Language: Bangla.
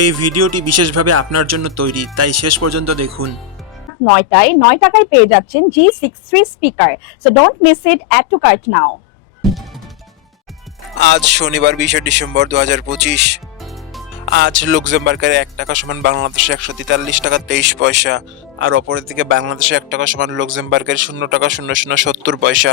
এই ভিডিওটি বিশেষভাবে আপনার জন্য তৈরি তাই শেষ পর্যন্ত দেখুন। নয়টায় নয় টাকায় পেয়ে যাচ্ছেন G six three speaker so don't miss it add to cart now আজ শনিবার বিশে ডিসেম্বর দু হাজার পঁচিশ। আজ লুক্সেমবার্গের এক টাকা সমান বাংলাদেশে একশো তেতাল্লিশ টাকা তেইশ পয়সা আর অপরের দিকে বাংলাদেশে এক টাকা সমান লুক্সেমবার্গের শূন্য টাকা শূন্য শূন্য সত্তর পয়সা।